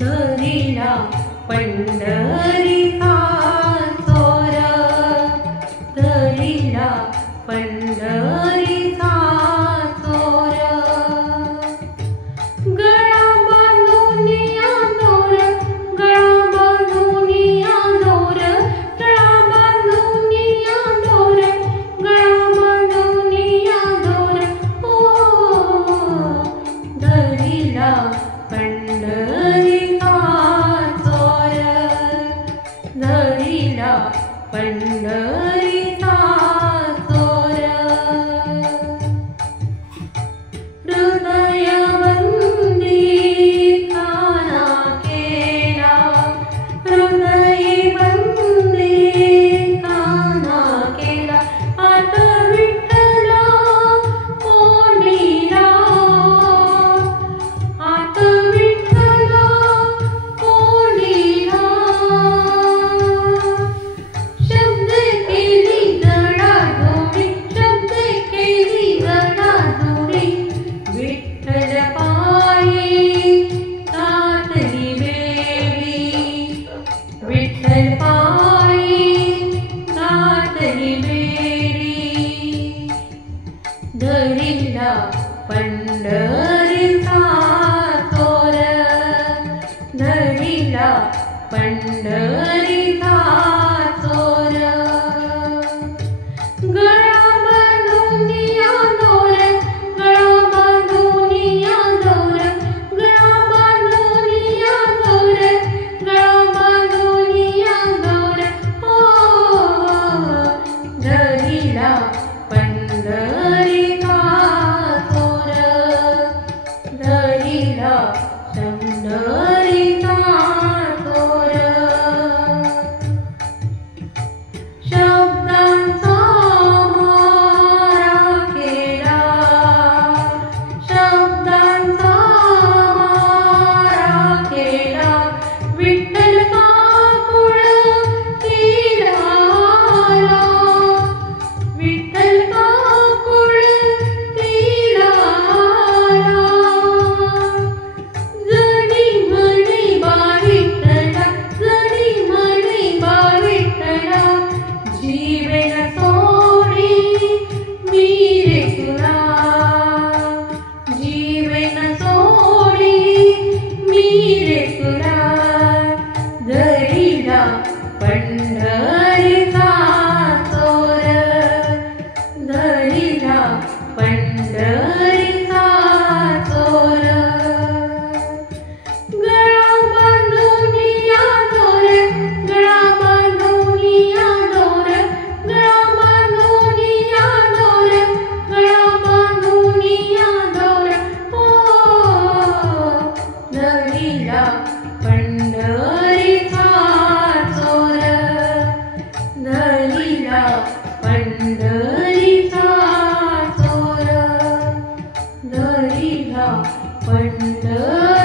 धरिला पंढरीचा चोर, धरिला पंढरीचा चोर. गळा बांधून आंदोर, गळा बांधून आंदोर, गळा बांधून आंदोर, गळा बांधून आंदोर. ओ धरिला पंढरीचा चोर, धरिला पंढरीचा चोर. हृदय बंदी खाना केला, हृदय बंदी खाना केला. आता विठ्ठला कोंडीला, आता विठ्ठला कोंडीला. शब्द केली जडाजोडी, शब्द केली जडाजोडी. विठ्ठल पायी घातली बेडी, विठ्ठल पायी घातली बेडी. धरिला पंढरीचा चोर, धरिला पंढरीचा चोर. गळा बांधून आंदोर, गळा बांधून आंदोर, गळा बांधून आंदोर, गळा बांधून आंदोर. ओ धरिला पंढरीचा चोर, धरिला पंढरीचा चोर. शब्दांचा मारा केला, शब्दांचा मारा केला. विठ्ठल काकुळ केला, विठ्ठल काकुळ केला. जणी म्हणे बा विठ्ठला, जणी म्हणे बा विठ्ठला. जीवेन सोडी मी रे तुला, जीवेन सोडी मी रे तुला. धरिला पंढरीचा चोर, धरिला पंढरीचा चोर. गळा बांधून आंदोर, गळा बांधून आंदोर, गळा बांधून आंदोर, गळा बांधून आंदोर. ओ धरिला पंढरीचा चोर, धरिला पंढरीचा चोर, धरिला पंढरीचा